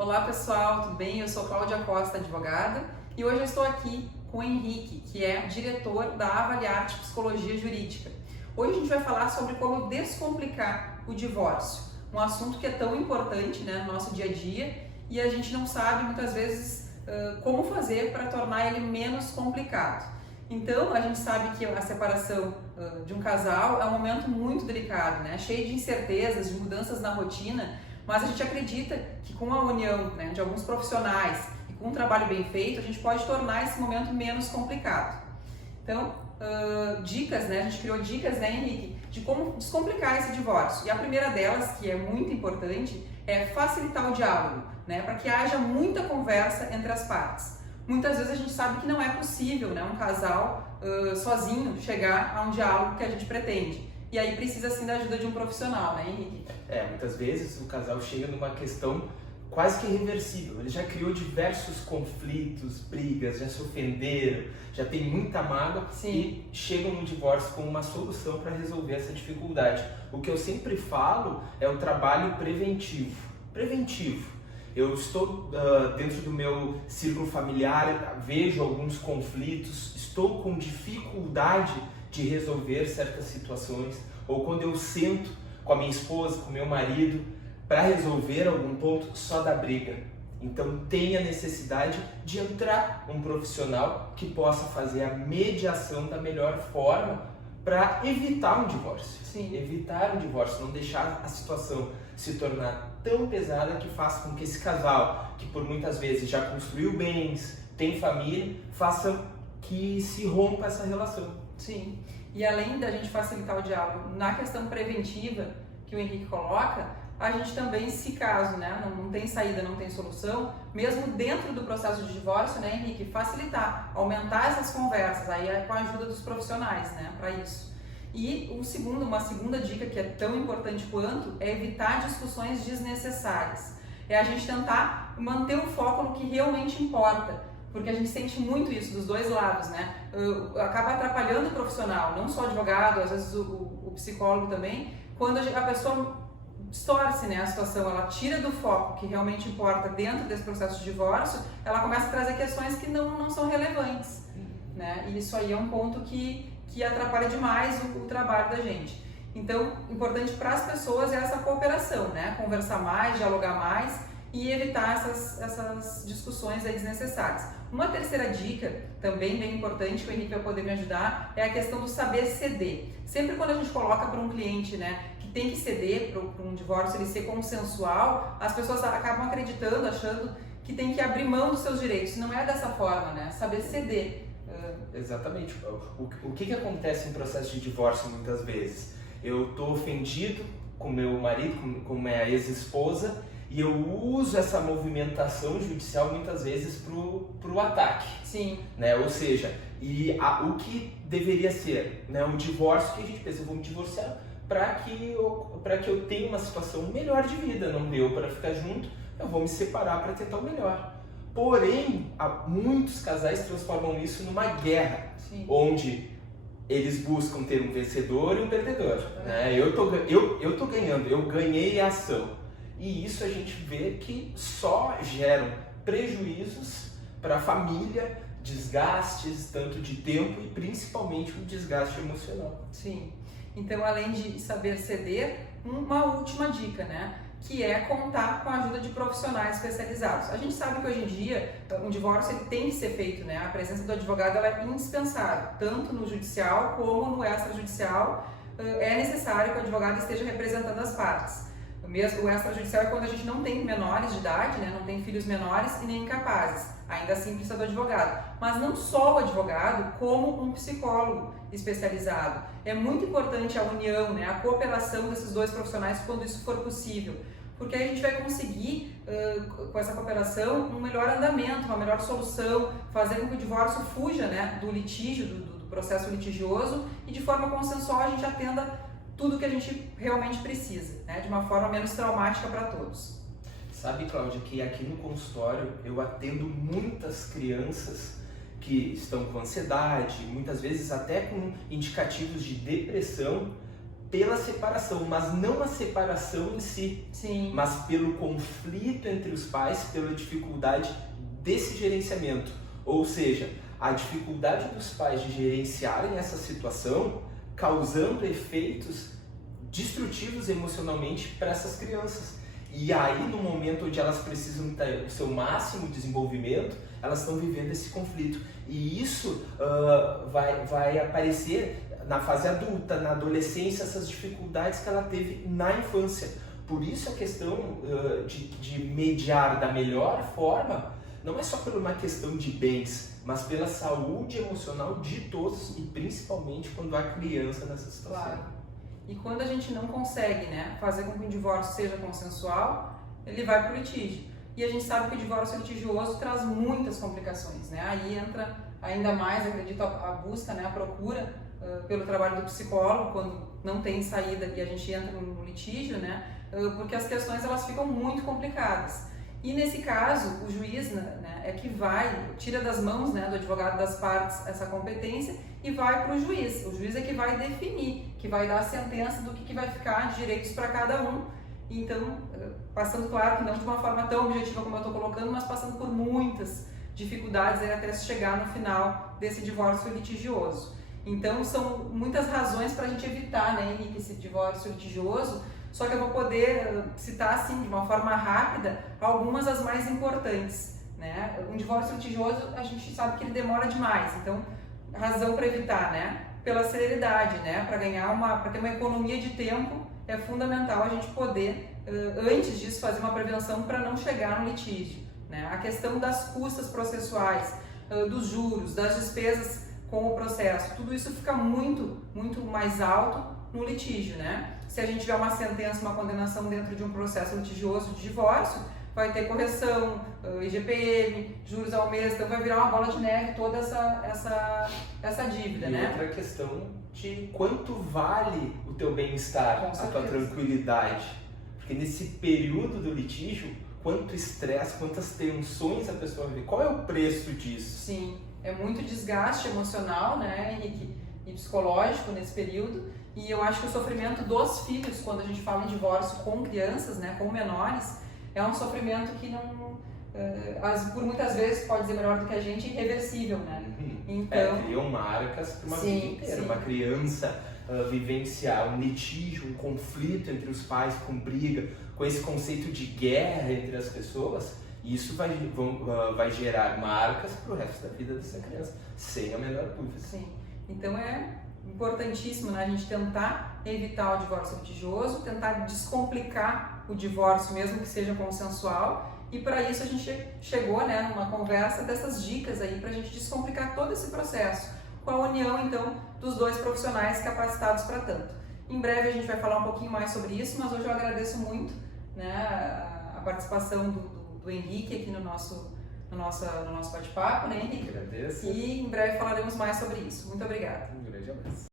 Olá pessoal, tudo bem? Eu sou Cláudia Costa, advogada, e hoje eu estou aqui com o Henrique, que é diretor da Avaliarte Psicologia Jurídica. Hoje a gente vai falar sobre como descomplicar o divórcio, um assunto que é tão importante, né, no nosso dia a dia, e a gente não sabe muitas vezes como fazer para tornar ele menos complicado. Então, a gente sabe que a separação de um casal é um momento muito delicado, né, cheio de incertezas, de mudanças na rotina, mas a gente acredita que com a união, né, de alguns profissionais e com um trabalho bem feito, a gente pode tornar esse momento menos complicado. Então, dicas, né, a gente criou dicas, né, Henrique, de como descomplicar esse divórcio. E a primeira delas, que é muito importante, é facilitar o diálogo, né, para que haja muita conversa entre as partes. Muitas vezes a gente sabe que não é possível, né, um casal sozinho chegar a um diálogo que a gente pretende. E aí precisa sim da ajuda de um profissional, né, Henrique? Muitas vezes o casal chega numa questão quase que irreversível. Ele já criou diversos conflitos, brigas, já se ofenderam, já tem muita mágoa. Sim. E chegam no divórcio com uma solução para resolver essa dificuldade. O que eu sempre falo é o trabalho preventivo. Eu estou dentro do meu círculo familiar, vejo alguns conflitos, estou com dificuldade de resolver certas situações, ou quando eu sento com a minha esposa, com o meu marido, para resolver algum ponto, só dá briga. Então tem a necessidade de entrar um profissional que possa fazer a mediação da melhor forma para evitar um divórcio. Sim. Evitar um divórcio, não deixar a situação se tornar tão pesada que faça com que esse casal, que por muitas vezes já construiu bens, tem família, faça que se rompa essa relação. Sim, e além da gente facilitar o diálogo na questão preventiva que o Henrique coloca, a gente também, se caso, né, não tem saída, não tem solução, mesmo dentro do processo de divórcio, né, Henrique, facilitar, aumentar essas conversas, aí é com a ajuda dos profissionais, né, para isso. E uma segunda dica que é tão importante quanto é evitar discussões desnecessárias. É a gente tentar manter o foco no que realmente importa. Porque a gente sente muito isso dos dois lados, né? Acaba atrapalhando o profissional, não só o advogado, às vezes o psicólogo também, quando a pessoa distorce, né, a situação, ela tira do foco que realmente importa dentro desse processo de divórcio, ela começa a trazer questões que não são relevantes, né? E isso aí é um ponto que atrapalha demais o trabalho da gente. Então, importante para as pessoas é essa cooperação, né? Conversar mais, dialogar mais e evitar essas discussões aí desnecessárias. Uma terceira dica, também bem importante, que o Henrique vai poder me ajudar, é a questão do saber ceder. Sempre quando a gente coloca para um cliente, né, que tem que ceder para um divórcio, ele ser consensual, as pessoas acabam acreditando, achando que tem que abrir mão dos seus direitos. Não é dessa forma, né? Saber ceder. Exatamente. O que acontece em processo de divórcio muitas vezes? Eu estou ofendido com meu marido, com minha ex-esposa, e eu uso essa movimentação judicial muitas vezes pro ataque. Sim. Né? Ou seja, o que deveria ser, né, um divórcio, que a gente pensa, eu vou me divorciar para que eu tenha uma situação melhor de vida. Não deu para ficar junto, eu vou me separar para tentar o melhor. Porém, muitos casais transformam isso numa guerra. Sim. Onde eles buscam ter um vencedor e um perdedor. Né? Eu tô ganhando, eu ganhei a ação. E isso a gente vê que só geram prejuízos para a família, desgastes tanto de tempo e principalmente o desgaste emocional. Sim. Então, além de saber ceder, uma última dica, né? Que é contar com a ajuda de profissionais especializados. A gente sabe que hoje em dia um divórcio ele tem que ser feito, né? A presença do advogado ela é indispensável, tanto no judicial como no extrajudicial. É necessário que o advogado esteja representando as partes. O extrajudicial é quando a gente não tem menores de idade, né? Não tem filhos menores e nem incapazes. Ainda assim precisa do advogado. Mas não só o advogado, como um psicólogo especializado. É muito importante a união, né? A cooperação desses dois profissionais quando isso for possível. Porque aí a gente vai conseguir, com essa cooperação, um melhor andamento, uma melhor solução, fazer com que o divórcio fuja, né, do litígio, do processo litigioso, e de forma consensual a gente atenda tudo que a gente realmente precisa, né? De uma forma menos traumática para todos. Sabe, Cláudia, que aqui no consultório eu atendo muitas crianças que estão com ansiedade, muitas vezes até com indicativos de depressão, pela separação, mas não a separação em si, Sim. mas pelo conflito entre os pais, pela dificuldade desse gerenciamento. Ou seja, a dificuldade dos pais de gerenciarem essa situação, causando efeitos destrutivos emocionalmente para essas crianças. E aí, no momento onde elas precisam ter o seu máximo desenvolvimento, elas estão vivendo esse conflito. E isso vai aparecer na fase adulta, na adolescência, essas dificuldades que ela teve na infância. Por isso a questão de mediar da melhor forma, não é só por uma questão de bens, mas pela saúde emocional de todos e principalmente quando há criança nessa situação. Claro. E quando a gente não consegue, né, fazer com que o divórcio seja consensual, ele vai para o litígio. E a gente sabe que o divórcio litigioso traz muitas complicações, né? Aí entra ainda mais, acredito, a busca, né, a procura pelo trabalho do psicólogo, quando não tem saída e a gente entra no litígio, né? Porque as questões elas ficam muito complicadas. E nesse caso, o juiz, né, é que tira das mãos, né, do advogado das partes essa competência e vai para o juiz. O juiz é que vai definir, que vai dar a sentença do que vai ficar de direitos para cada um. Então, passando, claro, que não de uma forma tão objetiva como eu estou colocando, mas passando por muitas dificuldades aí até se chegar no final desse divórcio litigioso. Então, são muitas razões para a gente evitar, né, Henrique, esse divórcio litigioso. Só que eu vou poder citar, assim, de uma forma rápida, algumas das mais importantes, né? Um divórcio litigioso, a gente sabe que ele demora demais, então, razão para evitar, né? Pela celeridade, né? Para ter uma economia de tempo, é fundamental a gente poder, antes disso, fazer uma prevenção para não chegar no litígio, né? A questão das custas processuais, dos juros, das despesas com o processo, tudo isso fica muito, muito mais alto no litígio, né? Se a gente tiver uma sentença, uma condenação dentro de um processo litigioso de divórcio, vai ter correção, IGPM, juros ao mês, então vai virar uma bola de neve toda essa dívida, e né? outra questão de quanto vale o teu bem-estar, a tua tranquilidade. Porque nesse período do litígio, quanto estresse, quantas tensões a pessoa vive. Qual é o preço disso? Sim, é muito desgaste emocional, né, Henrique, e psicológico nesse período. E eu acho que o sofrimento dos filhos, quando a gente fala em divórcio com crianças, né, com menores, é um sofrimento que não, por muitas vezes, pode dizer melhor do que a gente, irreversível, né? Então, criam marcas para uma vida inteira. Sim. Uma criança vivenciar um litígio, um conflito entre os pais com briga, com esse conceito de guerra entre as pessoas, isso vai gerar marcas para o resto da vida dessa criança, sem a menor dúvida. Sim, então é importantíssimo, né, a gente tentar evitar o divórcio litigioso, tentar descomplicar o divórcio, mesmo que seja consensual, e para isso a gente chegou, né, numa conversa dessas dicas aí para a gente descomplicar todo esse processo, com a união então dos dois profissionais capacitados para tanto. Em breve a gente vai falar um pouquinho mais sobre isso, mas hoje eu agradeço muito, né, a participação do Henrique aqui no nosso bate-papo, né, Henrique? Agradeço. E em breve falaremos mais sobre isso. Muito obrigada. Um grande abraço.